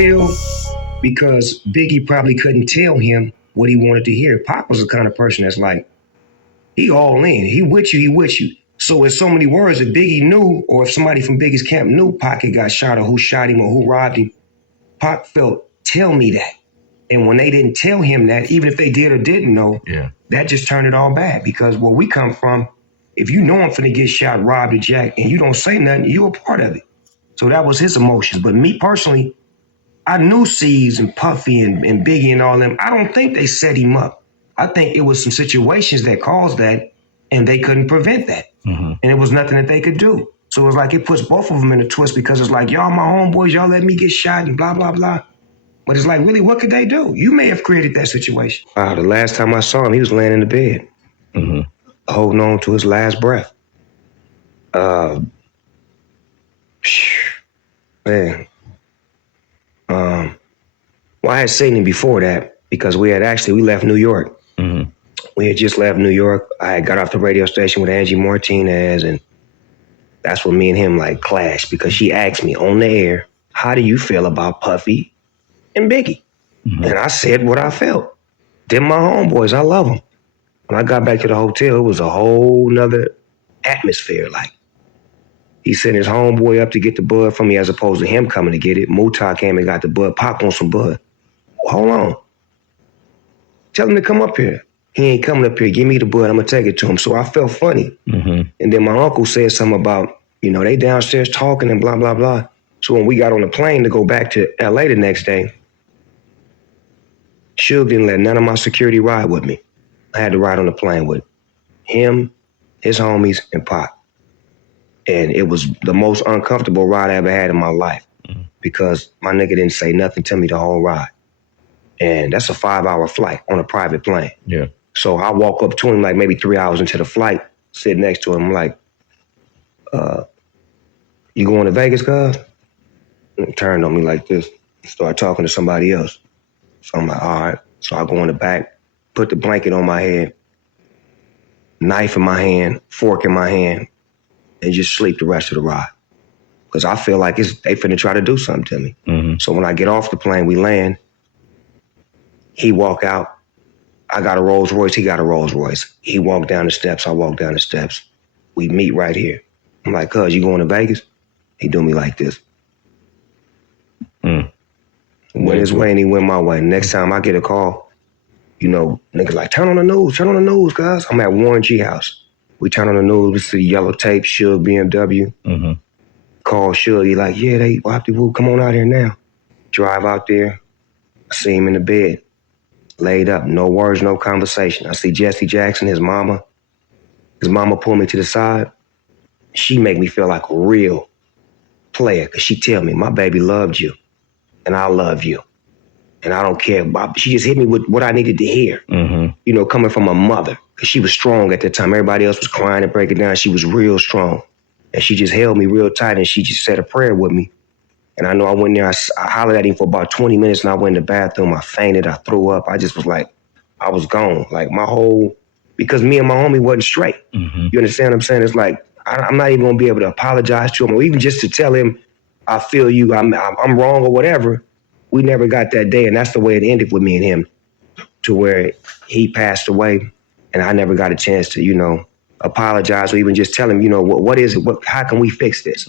real because Biggie probably couldn't tell him what he wanted to hear. Pac was the kind of person that's like, he all in. He with you, he with you. So in so many words, if Biggie knew, or if somebody from Biggie's camp knew Pac had got shot or who shot him or who robbed him, Pac felt, tell me that. And when they didn't tell him that, even if they did or didn't know, that just turned it all bad. Because where we come from, if you know I'm finna get shot, robbed, or jacked, and you don't say nothing, you a part of it. So that was his emotions. But me personally, I knew C's and Puffy and Biggie and all them. I don't think they set him up. I think it was some situations that caused that, and they couldn't prevent that. And it was nothing that they could do. So it was like it puts both of them in a twist because it's like, y'all my homeboys, y'all let me get shot and blah, blah, blah. But it's like, really, what could they do? You may have created that situation. The last time I saw him, he was laying in the bed, holding on to his last breath. Man. Well, I had seen him before that because we left New York. We had just left New York. I had got off the radio station with Angie Martinez, and that's when me and him like clashed because she asked me on the air, how do you feel about Puffy and Biggie? And I said what I felt. They're my homeboys. I love them. When I got back to the hotel, it was a whole nother atmosphere. Like, he sent his homeboy up to get the bud from me as opposed to him coming to get it. Muta came and got the bud. Pop on some bud. Hold on. Tell him to come up here. He ain't coming up here. Give me the bud. I'm going to take it to him. So I felt funny. And then my uncle said something about, they downstairs talking and blah, blah, blah. So when we got on the plane to go back to L.A. the next day, Suge didn't let none of my security ride with me. I had to ride on the plane with him, his homies, and Pac. And it was the most uncomfortable ride I ever had in my life because my nigga didn't say nothing to me the whole ride. And that's a 5-hour flight on a private plane. Yeah. So I walk up to him like maybe 3 hours into the flight, sit next to him. I'm like, you going to Vegas, cuz? And he turned on me like this and started talking to somebody else. So I'm like, all right. So I go in the back, put the blanket on my head, knife in my hand, fork in my hand, and just sleep the rest of the ride. Because I feel like they finna try to do something to me. So when I get off the plane, we land, he walk out. I got a Rolls Royce, he got a Rolls Royce. He walked down the steps, I walked down the steps. We meet right here. I'm like, cuz, you going to Vegas? He do me like this. Went his way and he went my way. Next time I get a call, niggas like, turn on the news, cuz. I'm at Warren G house. We turn on the news, we see yellow tape, Suge BMW. Call Suge, he like, yeah, they whoop, come on out here now. Drive out there, I see him in the bed, laid up, no words, no conversation. I see Jesse Jackson, his mama. His mama pulled me to the side. She make me feel like a real player, because she tell me, my baby loved you, and I love you. And I don't care. She just hit me with what I needed to hear, coming from a mother, because she was strong at the time. Everybody else was crying and breaking down. She was real strong. And she just held me real tight, and she just said a prayer with me. And I know I went there, I hollered at him for about 20 minutes, and I went in the bathroom, I fainted, I threw up. I just was like, I was gone. Like because me and my homie wasn't straight. You understand what I'm saying? It's like, I'm not even gonna be able to apologize to him, or even just to tell him, I feel you, I'm wrong or whatever. We never got that day, and that's the way it ended with me and him, to where he passed away, and I never got a chance to, apologize or even just tell him, what is it? How can we fix this?